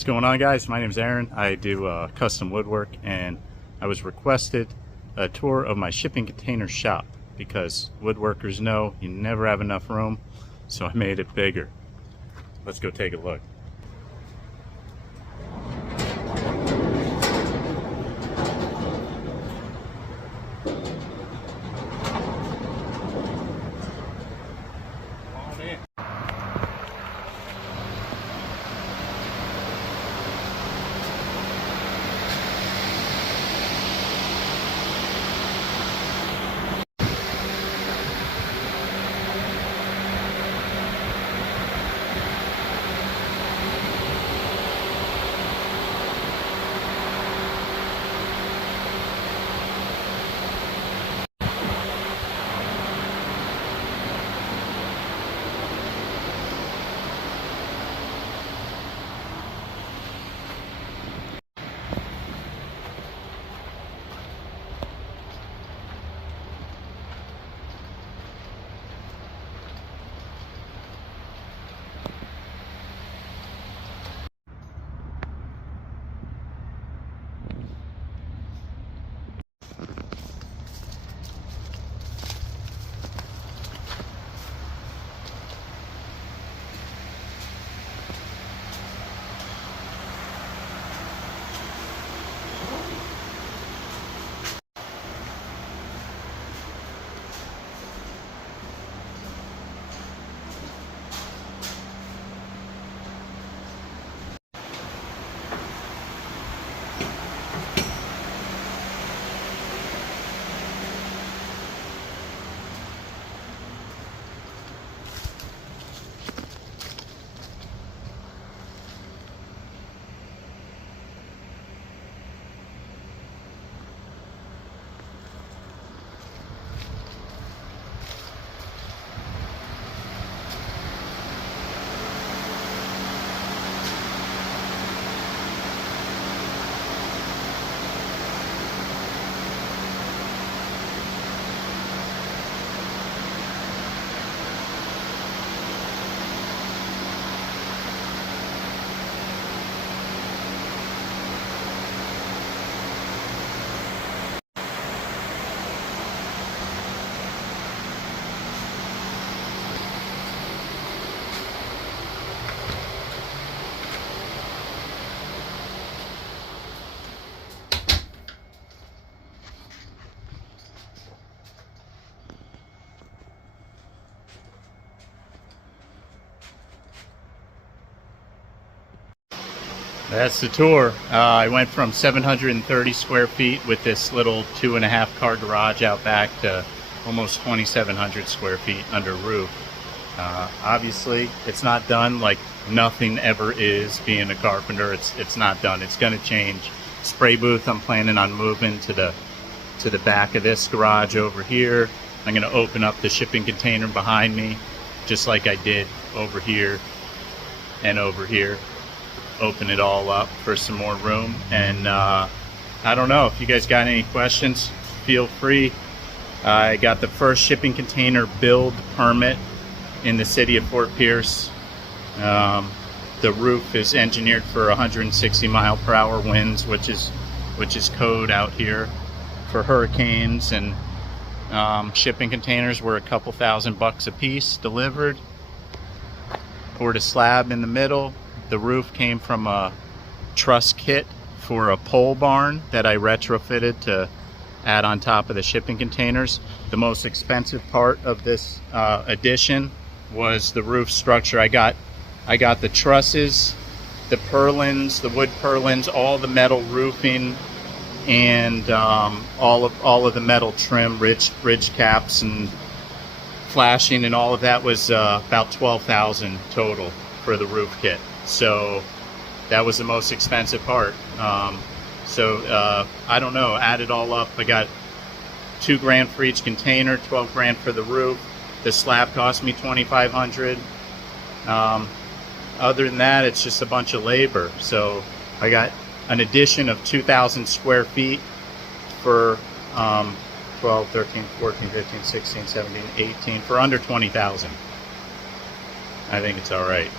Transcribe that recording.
What's going on, guys? My name is Aaron. I do custom woodwork, and I was requested a tour of my shipping container shop because woodworkers know you never have enough room, so I made it bigger. Let's go take a look. That's the tour. I went from 730 square feet with this little 2.5 car garage out back to almost 2,700 square feet under roof. Obviously, it's not done. Like nothing ever is being a carpenter. It's not done. It's going to change. Spray booth, I'm planning on moving to the back of this garage over here. I'm going to open up the shipping container behind me, just like I did over here and over here. Open it all up for some more room. And I don't know if you guys got any questions, feel free. I got the first shipping container build permit in the city of Fort Pierce. The roof is engineered for 160 mile-per-hour winds, which is code out here for hurricanes. And shipping containers were a couple $1,000 a piece delivered. Poured a slab in the middle. The roof came from a truss kit for a pole barn that I retrofitted to add on top of the shipping containers. The most expensive part of this addition was the roof structure. I got the trusses, the purlins, the wood purlins, all the metal roofing, and all of the metal trim, ridge caps and flashing, and all of that was about $12,000 total for the roof kit. So that was the most expensive part. I don't know, add it all up, I got $2,000 for each container, $12,000 for the roof. The slab cost me $2,500. Other than that, it's just a bunch of labor. So I got an addition of 2,000 square feet for 12, 13, 14, 15, 16, 17, 18, for under 20,000. I think it's all right.